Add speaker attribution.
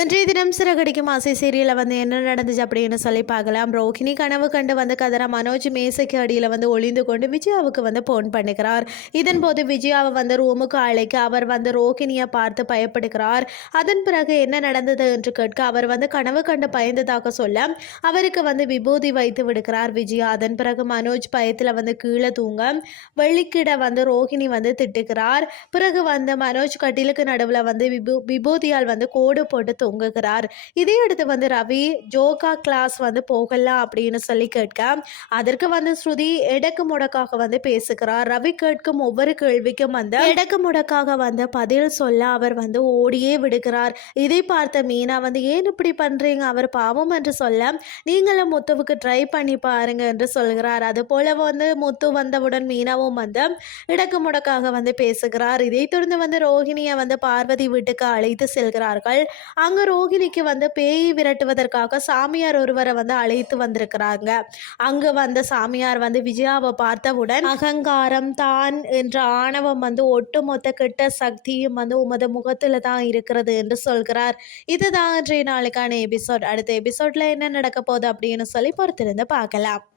Speaker 1: இன்றைய தினம் சிறகடிக்கும் ஆசை சீரியலில் வந்து என்ன நடந்துச்சு அப்படின்னு சொல்லி பார்க்கலாம். ரோஹிணி கனவு கண்டு வந்து கதற மனோஜ் மேசைக்கு அடியில் வந்து ஒளிந்து கொண்டு விஜயாவுக்கு வந்து ஃபோன் பண்ணுகிறார். இதன் போது விஜயாவை வந்து ரூமுக்கு அழைக்க அவர் வந்து ரோஹிணியை பார்த்து பயப்படுகிறார். அதன் பிறகு என்ன நடந்தது என்று கேட்க அவர் வந்து கனவு கண்டு பயந்ததாக சொல்ல அவருக்கு வந்து விபூதி வைத்து விடுகிறார் விஜயா. அதன் பிறகு மனோஜ் பயத்தில் வந்து கீழே தூங்க வெள்ளிக்கிட வந்து ரோஹிணி வந்து திட்டுகிறார். பிறகு வந்து மனோஜ் கட்டிலுக்கு நடுவில் வந்து விபூ விபூதியால் வந்து கோடு போட்டு தொங்குகிறார். இதே அடுத்து வந்து ரவி ஜோகா கிளாஸ் வந்து போகலாம் அப்படின்னு சொல்லி கேட்க அதற்கு வந்து ஸ்ருதி இடக்கு முடக்காக வந்து பேசுகிறார். ரவி கேட்கும் ஒவ்வொரு கேள்விக்கும் வந்து இடக்கு முடக்காக வந்து பதில் சொல்ல அவர் வந்து ஓடியே விடுகிறார். இதை பார்த்த மீனா வந்து ஏன் இப்படி பண்றீங்க? அவர் பாவம் என்று சொல்ல நீங்களும் முத்துவுக்கு ட்ரை பண்ணி பாருங்க என்று சொல்கிறார். அது போல வந்து முத்து வந்தவுடன் மீனாவும் வந்து இடக்கு முடக்காக வந்து பேசுகிறார். இதை தொடர்ந்து வந்து ரோஹிணியை வந்து பார்வதி வீட்டுக்கு அழைத்து செல்கிறார்கள். அங்க ரோஹிணிக்கு வந்து பேய் விரட்டுவதற்காக சாமியார் ஒருவரை வந்து அழைத்து வந்திருக்கிறாங்க. அங்கு வந்த சாமியார் வந்து விஜயாவை பார்த்தவுடன் அகங்காரம் தான் என்ற ஆணவம் வந்து ஒட்டுமொத்த கெட்ட சக்தியும் வந்து உமது முகத்துல தான் இருக்கிறது என்று சொல்கிறார். இதுதான் இன்றைய நாளுக்கான எபிசோட். அடுத்த எபிசோட்ல என்ன நடக்க போகுது அப்படின்னு சொல்லி பொறுத்திருந்து பார்க்கலாம்.